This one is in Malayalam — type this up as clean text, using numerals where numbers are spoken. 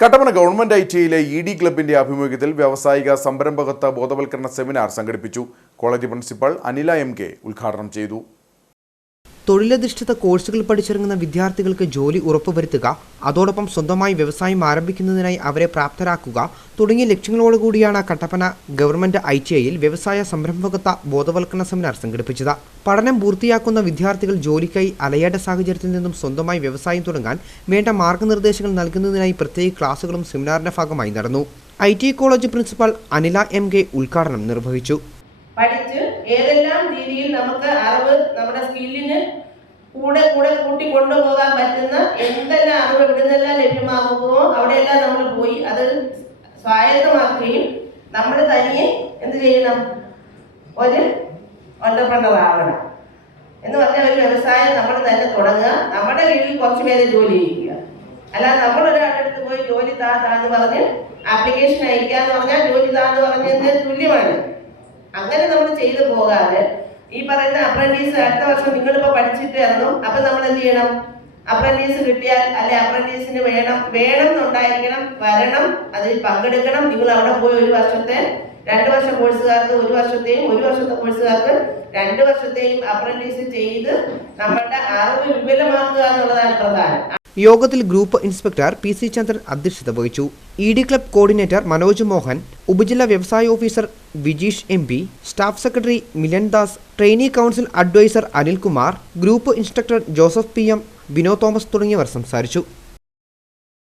കട്ടപ്പന ഗവൺമെന്റ് ഐടിഐയിലെ ഇഡി ക്ലബിന്റെ ആഭിമുഖ്യത്തിൽ വ്യാവസായിക സംരംഭകത്വ ബോധവൽക്കരണ സെമിനാർ സംഘടിപ്പിച്ചു. കോളേജ് പ്രിൻസിപ്പൽ അനില MK ഉദ്ഘാടനം ചെയ്തു. തൊഴിലധിഷ്ഠിത കോഴ്സുകൾ പഠിച്ചിറങ്ങുന്ന വിദ്യാർത്ഥികൾക്ക് ജോലി ഉറപ്പുവരുത്തുക, അതോടൊപ്പം സ്വന്തമായി വ്യവസായം ആരംഭിക്കുന്നതിനായി അവരെ പ്രാപ്തരാക്കുക തുടങ്ങിയ ലക്ഷ്യങ്ങളോടുകൂടിയാണ് കട്ടപ്പന ഗവൺമെന്റ് ഐടിഐയിൽ വ്യവസായ സംരംഭകത്വ ബോധവൽക്കരണ സെമിനാർ സംഘടിപ്പിച്ചത്. പഠനം പൂർത്തിയാക്കുന്ന വിദ്യാർത്ഥികൾ ജോലിക്കായി അലയേണ്ട സാഹചര്യത്തിൽ നിന്നും സ്വന്തമായി വ്യവസായം തുടങ്ങാൻ വേണ്ട മാർഗനിർദ്ദേശങ്ങൾ നൽകുന്നതിനായി പ്രത്യേക ക്ലാസുകളും സെമിനാറിന്റെ ഭാഗമായി നടന്നു. ITI college principal Anila MK ഉദ്ഘാടനം നിർവഹിച്ചു. പഠിച്ച് ഏതെല്ലാം രീതിയിൽ നമുക്ക് അറിവ് നമ്മുടെ സ്കില്ലിന് കൂടെ കൂട്ടി കൊണ്ടുപോകാൻ പറ്റുന്ന എന്തെല്ലാം അറിവ് എവിടുന്നെല്ലാം ലഭ്യമാകുമോ അവിടെയെല്ലാം നമ്മൾ പോയി അത് സ്വായത്തമാക്കുകയും നമ്മൾ തനിയെ എന്ത് ചെയ്യണം, ഒരു എന്റർപ്രണർ ആവണം എന്ന് പറഞ്ഞാൽ ഒരു വ്യവസായം നമ്മൾ തന്നെ തുടങ്ങുക, നമ്മുടെ കീഴിൽ കുറച്ച് പേരെ ജോലി ചെയ്യിക്കുക. അല്ലാതെ നമ്മൾ ഒരാളെടുത്ത് പോയി ജോലി താന്ന് പറഞ്ഞ് ആപ്ലിക്കേഷൻ അയക്കുക എന്ന് പറഞ്ഞാൽ ജോലി താന്ന് പറഞ്ഞതിന് തുല്യമാണ്. അങ്ങനെ നമ്മൾ ചെയ്തു പോകാതെ ഈ പറയുന്ന അപ്രന്റീസ് അടുത്ത വർഷം നിങ്ങളിപ്പോൾ പഠിച്ചിട്ട് ഇറങ്ങും, അപ്പം നമ്മൾ എന്ത് ചെയ്യണം, അപ്രന്റീസ് കിട്ടിയാൽ അല്ലെ അപ്രന്റീസിന് വേണം എന്നുണ്ടായിരിക്കണം, വരണം, അതിൽ പങ്കെടുക്കണം. നിങ്ങൾ അവിടെ പോയി 1 വർഷത്തെ 2 വർഷ കോഴ്സുകാർക്ക് 1 വർഷത്തെയും 1 വർഷത്തെ കോഴ്സുകാർക്ക് 2 വർഷത്തെയും അപ്രന്റീസ് ചെയ്ത് നമ്മളുടെ അറിവ് വിപുലമാക്കുക എന്നുള്ളതാണ് പ്രധാനം. യോഗത്തിൽ ഗ്രൂപ്പ് ഇൻസ്പെക്ടർ PC ചന്ദ്രൻ അധ്യക്ഷത വഹിച്ചു. ED club coordinator Manoj Mohan, ഉപജില്ലാ വ്യവസായ officer Vijeesh MP, staff secretary Milan Das, trainee council adviser Anilkumar, group instructor Joseph PM, Vino Thomas തുടങ്ങിയവർ സംസാരിച്ചു.